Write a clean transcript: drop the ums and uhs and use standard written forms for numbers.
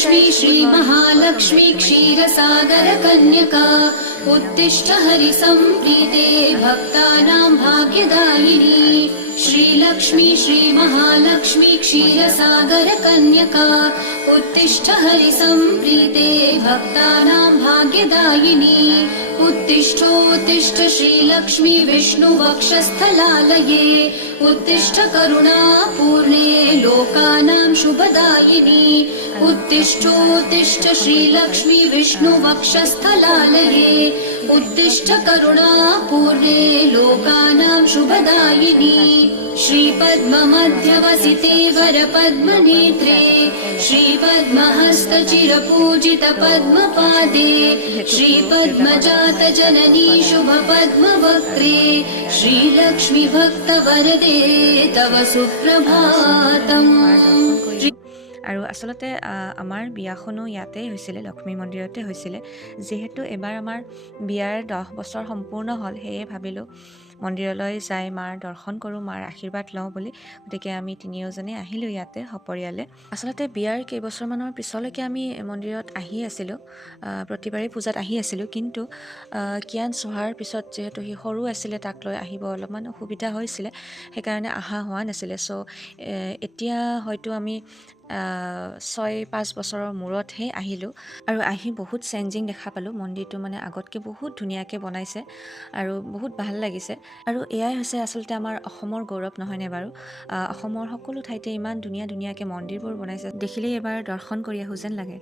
श्रीलक्ष्मी श्रीमहालक्ष्मी क्षीरसागरकन्यका उत्तिष्ठ हरिसम्प्रीते भक्तानां भाग्यदायिनी श्रीलक्ष्मी श्रीमहालक्ष्मी क्षीरसागरकन्यका उत्तिष्ठ हरिसम्प्रीते भक्तानां भाग्यदायिनी उत्तिष्ठोत्तिष्ठ श्रीलक्ष्मी विष्णुवक्षस्थलालये उत्तिष्ठ करुणापूर्णे लोकानां शुभदायिनी उत्तिष्ठोत्तिष्ठ श्रीलक्ष्मी विष्णुवक्षस्थलालये उत्तिष्ठ करुणापूर्णे लोकानां शुभदायिनी श्रीपद्ममध्यवसिते वरपद्मनेत्रे श्रीपद्महस्तचिरपूजितपद्मपादे श्रीपद्मजातजननी शुभपद्मवक्त्रे श्रीलक्ष्मी भक्तवरदे तव सुप्रभातम्। আৰু আসলতে আমাৰ বিয়াখনো ইয়াতে হৈছিলে, লক্ষ্মী মন্দিৰতে হৈছিলে। যিহেতু এবাৰ আমাৰ বিয়াৰ 10 বছৰ সম্পূৰ্ণ হ'ল, সেয়ে ভাবিলোঁ মন্দিৰলৈ যাই মাৰ দৰ্শন কৰোঁ, মাৰ আশীৰ্বাদ লওঁ বুলি। গতিকে আমি তিনিওজনে আহিলোঁ ইয়াতে সপৰিয়ালে। আচলতে বিয়াৰ কেইবছৰমানৰ পিছলৈকে আমি মন্দিৰত আহি আছিলোঁ, প্ৰতিবাৰেই পূজাত আহি আছিলোঁ। কিন্তু কিয়ান হোৱাৰ পিছত যিহেতু সি সৰু আছিলে, তাক লৈ আহিব অলপমান অসুবিধা হৈছিলে, সেইকাৰণে অহা হোৱা নাছিলে। চ' এতিয়া হয়তো আমি 6-5 বছৰৰ মূৰতহে আহিলোঁ আৰু আহি বহুত চেঞ্জিং দেখা পালোঁ। মন্দিৰটো মানে আগতকৈ বহুত ধুনীয়াকৈ বনাইছে আৰু বহুত ভাল লাগিছে। আৰু এয়াই হৈছে আচলতে আমাৰ অসমৰ গৌৰৱ, নহয়নে বাৰু? অসমৰ সকলো ঠাইতে ইমান ধুনীয়াকৈ মন্দিৰবোৰ বনাইছে, দেখিলেই এবাৰ দৰ্শন কৰি আহোঁ যেন লাগে।